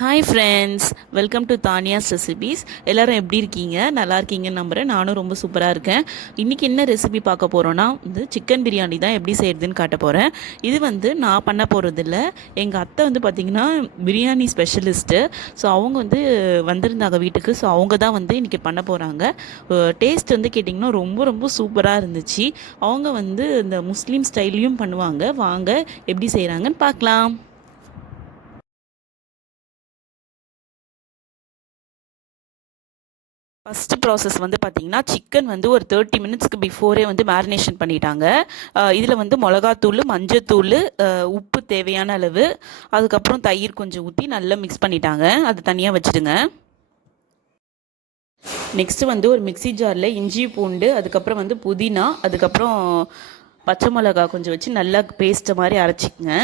Hi friends, welcome to Dhaniya's recipes. எல்லோரும் எப்படி இருக்கீங்க? நல்லா இருக்கீங்கன்னு நம்புகிறேன். நானும் ரொம்ப சூப்பராக இருக்கேன். இன்றைக்கி என்ன ரெசிபி பார்க்க போகிறோன்னா சிக்கன் பிரியாணி தான் எப்படி செய்கிறதுன்னு காட்ட போகிறேன். இது நான் பண்ண போகிறதில்ல. எங்கள் அத்தை பார்த்திங்கன்னா பிரியாணி ஸ்பெஷலிஸ்ட்டு. ஸோ அவங்க வந்திருந்தாங்க வீட்டுக்கு. ஸோ அவங்க தான் இன்றைக்கி பண்ண போகிறாங்க. டேஸ்ட் கேட்டிங்கன்னா ரொம்ப ரொம்ப சூப்பராக இருந்துச்சு. அவங்க இந்த முஸ்லீம் ஸ்டைல்லையும் பண்ணுவாங்க. வாங்க எப்படி செய்கிறாங்கன்னு பார்க்கலாம். ஃபஸ்ட்டு ப்ராசஸ் பார்த்திங்கன்னா சிக்கன் ஒரு 30 மினிட்ஸ்க்கு பிஃபோரே மேரினேஷன் பண்ணிட்டாங்க. இதில் மிளகாத்தூள், மஞ்சத்தூள், உப்பு தேவையான அளவு, அதுக்கப்புறம் தயிர் கொஞ்சம் ஊற்றி நல்லா மிக்ஸ் பண்ணிட்டாங்க. அது தனியாக வச்சுடுங்க. நெக்ஸ்ட்டு ஒரு மிக்சி ஜாரில் இஞ்சி பூண்டு, அதுக்கப்புறம் புதினா, அதுக்கப்புறம் பச்சை மிளகா கொஞ்சம் வச்சு நல்லா பேஸ்ட்டை மாதிரி அரைச்சிக்கங்க.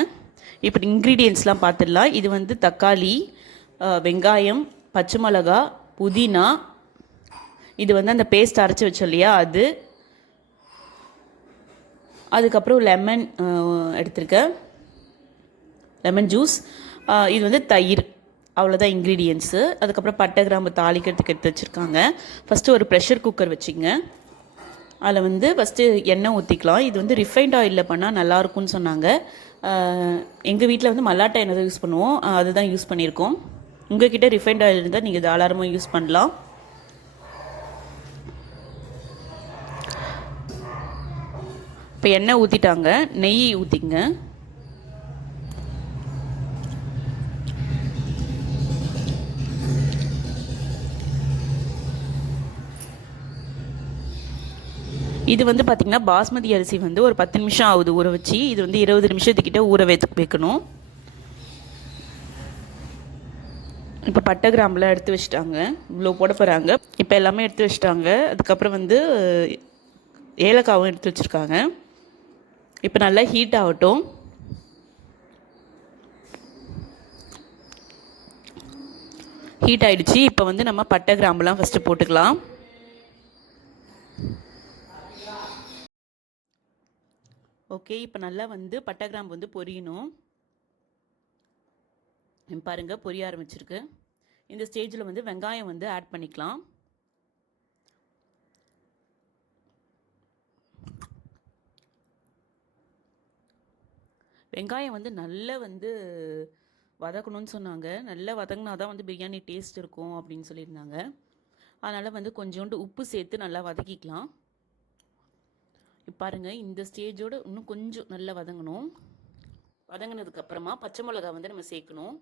இப்போ இன்க்ரீடியன்ட்ஸ்லாம் பார்த்துடலாம். இது தக்காளி, வெங்காயம், பச்சை மிளகா, புதினா, இது அந்த பேஸ்ட் அரைச்சி வச்சோம் இல்லையா அது, அதுக்கப்புறம் லெமன் எடுத்திருக்கேன், லெமன் ஜூஸ், இது தயிர். அவ்வளோதான் இன்க்ரீடியன்ஸு. அதுக்கப்புறம் பட்டை கிராம்பு தாளிக்கிறதுக்கு எடுத்து வச்சுருக்காங்க. ஃபஸ்ட்டு ஒரு ப்ரெஷர் குக்கர் வச்சுங்க. அதில் ஃபஸ்ட்டு எண்ணெய் ஊற்றிக்கலாம். இது ரிஃபைண்ட் ஆயிலில் பண்ணால் நல்லாயிருக்கும்னு சொன்னாங்க. எங்கள் வீட்டில் மல்லாட்டை எண்ணெய் தான் யூஸ் பண்ணுவோம். அதுதான் யூஸ் பண்ணியிருக்கோம். உங்கள் கிட்டே ரிஃபைண்ட் ஆயில் இருந்தால் நீங்கள் தாராளமாக யூஸ் பண்ணலாம். இப்போ எண்ணெய் ஊற்றிட்டாங்க, நெய் ஊற்றிங்க. இது பார்த்திங்கன்னா பாஸ்மதி அரிசி ஒரு 10 நிமிஷம் ஆகுது ஊற வச்சு. இது 20 நிமிஷத்துக்கிட்ட ஊற வைக்கணும். இப்போ பட்டை கிராம்பெலாம் எடுத்து வச்சுட்டாங்க. இவ்வளோ போட போகிறாங்க. இப்போ எல்லாமே எடுத்து வச்சுட்டாங்க. அதுக்கப்புறம் ஏலக்காவும் எடுத்து வச்சுருக்காங்க. இப்போ நல்லா ஹீட் ஆகட்டும். ஹீட் ஆகிடுச்சு. இப்போ நம்ம பட்டை கிராம்புலாம் ஃபஸ்ட்டு போட்டுக்கலாம். ஓகே, இப்போ நல்லா பட்டை கிராம்பு பொரியணும். பாருங்கள், பொரிய ஆரம்பிச்சிருக்கு. இந்த ஸ்டேஜில் வெங்காயம் ஆட் பண்ணிக்கலாம். வெங்காயம் நல்லா வதக்கணும்னு சொன்னாங்க. நல்லா வதங்கினா தான் பிரியாணி டேஸ்ட் இருக்கும் அப்படின்னு சொல்லியிருந்தாங்க. அதனால் கொஞ்சோண்டு உப்பு சேர்த்து நல்லா வதக்கிக்கலாம். இப்போ பாருங்கள், இந்த ஸ்டேஜோடு இன்னும் கொஞ்சம் நல்லா வதங்கணும். வதங்கினதுக்கப்புறமா பச்சை மிளகா நம்ம சேர்க்கணும்.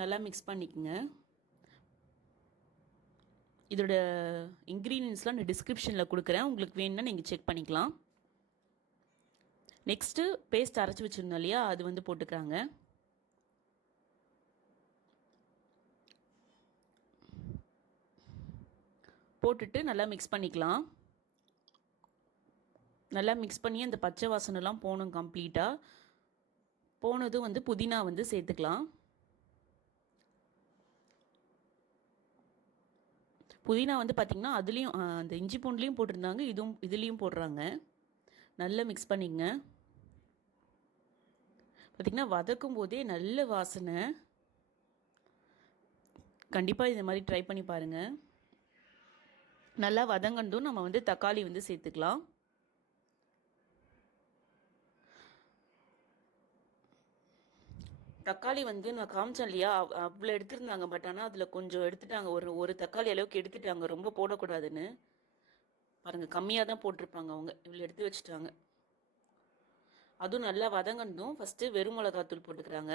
நல்லா மிக்ஸ் பண்ணிக்கோங்க. இதோட இன்க்ரீடியன்ஸ்லாம் நான் டிஸ்கிரிப்ஷனில் கொடுக்குறேன். உங்களுக்கு வேணும்னா நீங்கள் செக் பண்ணிக்கலாம். நெக்ஸ்ட்டு பேஸ்ட் அரைச்சி வச்சுருந்தோம் இல்லையா, அது போட்டுக்கிறாங்க. போட்டுட்டு நல்லா மிக்ஸ் பண்ணிக்கலாம். நல்லா மிக்ஸ் பண்ணி அந்த பச்சை வாசனைலாம் போகணும். கம்ப்ளீட்டாக போனதும் புதினா சேர்த்துக்கலாம். புதினா பார்த்திங்கன்னா அதுலேயும் அந்த இஞ்சி பூண்டுலேயும் போட்டிருந்தாங்க, இதுலேயும் போடுறாங்க. நல்லா மிக்ஸ் பண்ணிங்க. பார்த்திங்கன்னா வதக்கும் போதே நல்ல வாசனை. கண்டிப்பாக இந்த மாதிரி ட்ரை பண்ணி பாருங்கள். நல்லா வதங்கண்டும் நம்ம தக்காளி சேர்த்துக்கலாம். தக்காளி நான் காமிச்சேன் இல்லையா, அவ்வளோ எடுத்துருந்தாங்க. பட் ஆனால் அதில் கொஞ்சம் எடுத்துட்டாங்க. ஒரு தக்காளி அளவுக்கு எடுத்துட்டாங்க. ரொம்ப போடக்கூடாதுன்னு பாருங்கள், கம்மியாக தான் போட்டிருப்பாங்க. அவங்க இவ்வளோ எடுத்து வச்சுட்டாங்க. அதுவும் நல்லா வதங்கணும். ஃபஸ்ட்டு வெறும் மிளகாத்தூள் போட்டுக்கிறாங்க.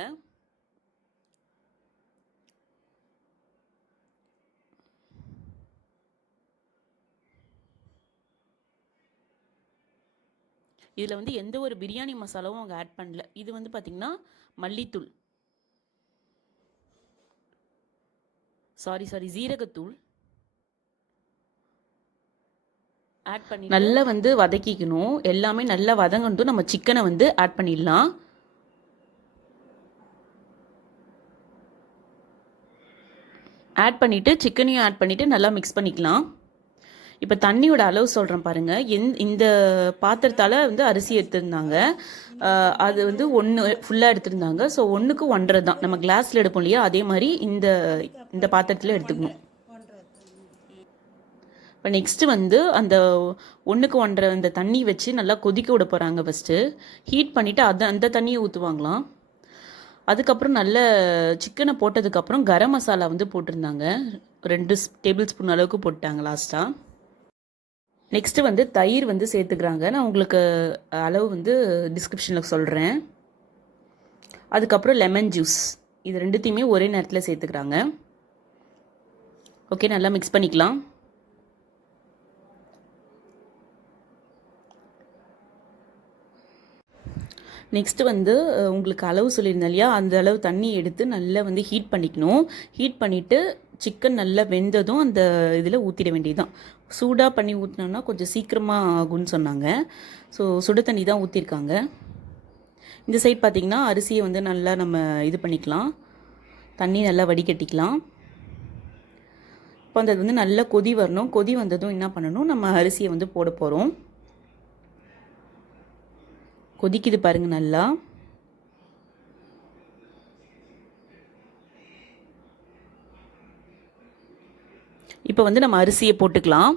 இதில் எந்த ஒரு பிரியாணி மசாலாவும் அவங்க ஆட் பண்ணல. இது பார்த்திங்கன்னா மல்லித்தூள், சாரி ஜீரகத்தூள் ஆட் பண்ணி நல்லா வதக்கிக்கணும். எல்லாமே நல்லா வதங்கணும். நம்ம சிக்கனை ஆட் பண்ணிடலாம். ஆட் பண்ணிவிட்டு சிக்கனையும் ஆட் பண்ணிவிட்டு நல்லா மிக்ஸ் பண்ணிக்கலாம். இப்போ தண்ணியோட அளவு சொல்கிறேன் பாருங்கள். இந்த பாத்திரத்தால் வந்து அரிசி எடுத்திருந்தாங்க. அது வந்து 1 ஃபுல்லாக எடுத்திருந்தாங்க. ஸோ 1க்கு 1.5 தான். நம்ம கிளாஸில் எடுப்போம் இல்லையா, அதே மாதிரி இந்த பாத்திரத்தில் எடுத்துக்கணும். இப்போ நெக்ஸ்ட்டு வந்து அந்த 1க்கு 1.5 அந்த தண்ணி வச்சு நல்லா கொதிக்க விட போகிறாங்க. ஃபஸ்ட்டு ஹீட் பண்ணிவிட்டு அந்த தண்ணியை ஊற்றுவாங்களாம். அதுக்கப்புறம் நல்ல சிக்கனை போட்டதுக்கப்புறம் கரம் மசாலா வந்து போட்டிருந்தாங்க. 2 டேபிள் ஸ்பூன் அளவுக்கு போட்டாங்க லாஸ்ட்டாக. நெக்ஸ்ட்டு வந்து தயிர் வந்து சேர்த்துக்கிறாங்க. நான் உங்களுக்கு அளவு வந்து டிஸ்கிரிப்ஷனில் சொல்கிறேன். அதுக்கப்புறம் லெமன் ஜூஸ், இது 2த்தையுமே ஒரே நேரத்தில் சேர்த்துக்கிறாங்க. ஓகே, நல்லா மிக்ஸ் பண்ணிக்கலாம். நெக்ஸ்ட்டு வந்து உங்களுக்கு அளவு சொல்லியிருந்தேன் இல்லையா, அந்த அளவு தண்ணி எடுத்து நல்லா வந்து ஹீட் பண்ணிக்கணும். ஹீட் பண்ணிவிட்டு சிக்கன் நல்லா வெந்ததும் அந்த இதில் ஊற்றிட வேண்டியதுதான். சூடாக பண்ணி ஊற்றினோன்னா கொஞ்சம் சீக்கிரமாக ஆகும்னு சொன்னாங்க. ஸோ சுடு தண்ணி தான் ஊற்றிருக்காங்க. இந்த சைட் பார்த்திங்கன்னா அரிசியை வந்து நல்லா நம்ம இது பண்ணிக்கலாம், தண்ணி நல்லா வடிகட்டிக்கலாம். இப்போ அந்த வந்து நல்லா கொதி வரணும். கொதி வந்ததும் என்ன பண்ணணும், நம்ம அரிசியை வந்து போட போகிறோம். கொதிக்குது பாருங்கள் நல்லா. இப்போ வந்து நம்ம அரிசியை போட்டுக்கலாம்.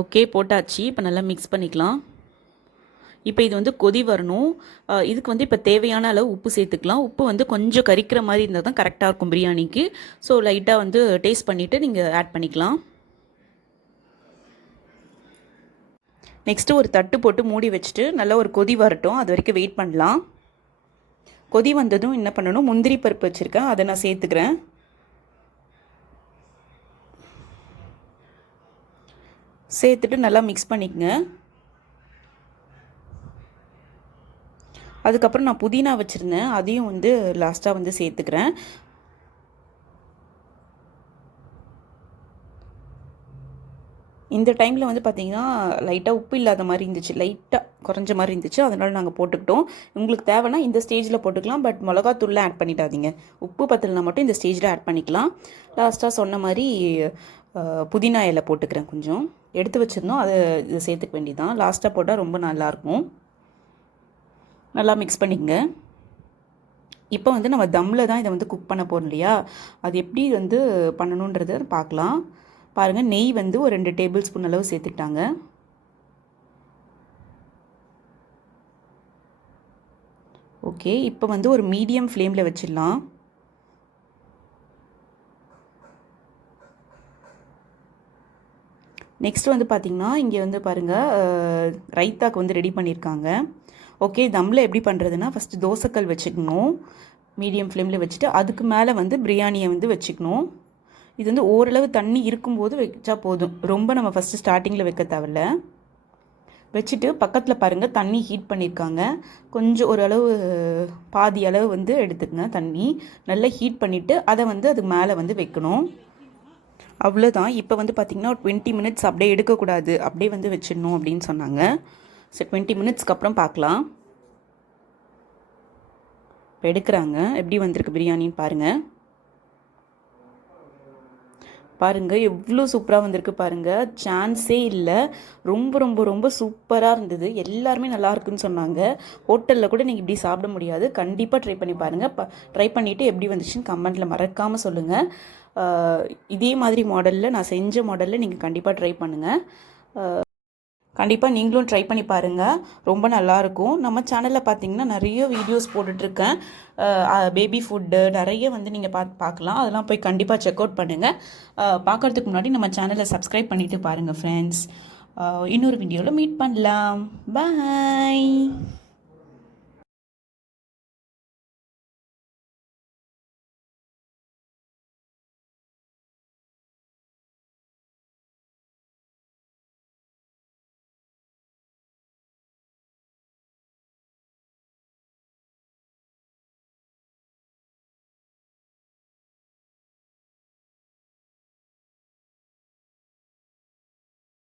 ஓகே, போட்டாச்சு. இப்போ நல்லா மிக்ஸ் பண்ணிக்கலாம். இப்போ இது வந்து கொதி வரணும். இதுக்கு வந்து இப்போ தேவையான அளவு உப்பு சேர்த்துக்கலாம். உப்பு வந்து கொஞ்சம் கரிக்கிற மாதிரி இருந்தால் தான் கரெக்டாக இருக்கும் பிரியாணிக்கு. ஸோ லைட்டாக வந்து டேஸ்ட் பண்ணிவிட்டு நீங்கள் ஆட் பண்ணிக்கலாம். நெக்ஸ்ட்டு ஒரு தட்டு போட்டு மூடி வச்சுட்டு நல்லா ஒரு கொதி வரட்டும், அது வரைக்கும் வெயிட் பண்ணலாம். கொதி வந்ததும் என்ன பண்ணணும், முந்திரி பருப்பு வச்சுருக்கேன், அதை நான் சேர்த்துக்கிறேன். சேர்த்துட்டு நல்லா மிக்ஸ் பண்ணிக்கங்க. அதுக்கப்புறம் நான் புதினா வச்சுருந்தேன், அதையும் வந்து லாஸ்ட்டாக வந்து சேர்த்துக்கிறேன். இந்த டைமில் வந்து பார்த்திங்கன்னா லைட்டாக உப்பு இல்லாத மாதிரி இருந்துச்சு, லைட்டாக குறைஞ்ச மாதிரி இருந்துச்சு, அதனால் நாங்கள் போட்டுக்கிட்டோம். உங்களுக்கு தேவைன்னா இந்த ஸ்டேஜில் போட்டுக்கலாம், பட் மிளகாத்தூள்லாம் ஆட் பண்ணிட்டாதீங்க. உப்பு பத்தலைனா மட்டும் இந்த ஸ்டேஜில் ஆட் பண்ணிக்கலாம். லாஸ்ட்டாக சொன்ன மாதிரி புதினா இலை போட்டுக்கிறேன், கொஞ்சம் எடுத்து வச்சுருந்தோம், அதை இதை சேர்த்துக்க வேண்டியதான். லாஸ்ட்டாக போட்டால் ரொம்ப நல்லாயிருக்கும். நல்லா மிக்ஸ் பண்ணிக்கங்க. இப்போ வந்து நம்ம தம்மில் தான் இதை வந்து குக் பண்ண போகிறோம் இல்லையா, அது எப்படி வந்து பண்ணணுன்றதை பார்க்கலாம். பாருங்கள், நெய் வந்து ஒரு 2 டேபிள் ஸ்பூன் அளவு சேர்த்துக்கிட்டாங்க. ஓகே, இப்போ வந்து ஒரு மீடியம் ஃப்ளேமில் வச்சிடலாம். நெக்ஸ்ட் வந்து பார்த்திங்கன்னா இங்கே வந்து பாருங்கள் ரைத்தாக்கு வந்து ரெடி பண்ணியிருக்காங்க. ஓகே, தம்மில் எப்படி பண்ணுறதுன்னா ஃபஸ்ட்டு தோசைக்கல் வச்சுக்கணும், மீடியம் ஃப்ளேமில் வச்சுட்டு அதுக்கு மேலே வந்து பிரியாணியை வந்து வச்சுக்கணும். இது வந்து ஓரளவு தண்ணி இருக்கும்போது வச்சா போதும், ரொம்ப நம்ம ஃபஸ்ட்டு ஸ்டார்டிங்கில் வைக்க தேவையில்ல. வச்சுட்டு பக்கத்தில் பாருங்கள் தண்ணி ஹீட் பண்ணியிருக்காங்க. கொஞ்சம் ஓரளவு பாதி அளவு வந்து எடுத்துக்கங்க தண்ணி, நல்லா ஹீட் பண்ணிவிட்டு அதை வந்து அது மேலே வந்து வைக்கணும். அவ்வளோதான். இப்போ வந்து பார்த்திங்கன்னா 20 மினிட்ஸ் அப்படியே எடுக்கக்கூடாது, அப்படியே வந்து வச்சிடணும் அப்படின்னு சொன்னாங்க. சரி, 20 மினிட்ஸ்க்கு அப்புறம் பார்க்கலாம். இப்போ எடுக்கிறாங்க, எப்படி வந்திருக்கு பிரியாணின்னு பாருங்கள். பாருங்கள் எவ்வளோ சூப்பராக வந்திருக்கு பாருங்கள், சான்ஸே இல்லை. ரொம்ப ரொம்ப ரொம்ப சூப்பராக இருந்தது. எல்லாருமே நல்லா இருக்குன்னு சொன்னாங்க. ஹோட்டலில் கூட நீங்கள் இப்படி சாப்பிட முடியாது. கண்டிப்பாக ட்ரை பண்ணி பாருங்கள். ட்ரை பண்ணிவிட்டு எப்படி வந்துச்சுன்னு கமெண்ட்டில் மறக்காமல் சொல்லுங்கள். இதே மாதிரி மாடலில் நான் செஞ்ச மாடலில் நீங்கள் கண்டிப்பாக ட்ரை பண்ணுங்கள். கண்டிப்பாக நீங்களும் ட்ரை பண்ணி பாருங்கள், ரொம்ப நல்லாயிருக்கும். நம்ம சேனலில் பார்த்தீங்கன்னா நிறைய வீடியோஸ் போட்டுட்ருக்கேன், பேபி ஃபுட்டு நிறைய வந்து நீங்கள் பார்க்கலாம். அதெல்லாம் போய் கண்டிப்பாக செக் அவுட் பண்ணுங்கள். பார்க்குறதுக்கு முன்னாடி நம்ம சேனலை சப்ஸ்கிரைப் பண்ணிவிட்டு பாருங்கள் ஃப்ரெண்ட்ஸ். இன்னொரு வீடியோவில் மீட் பண்ணலாம். பாய்.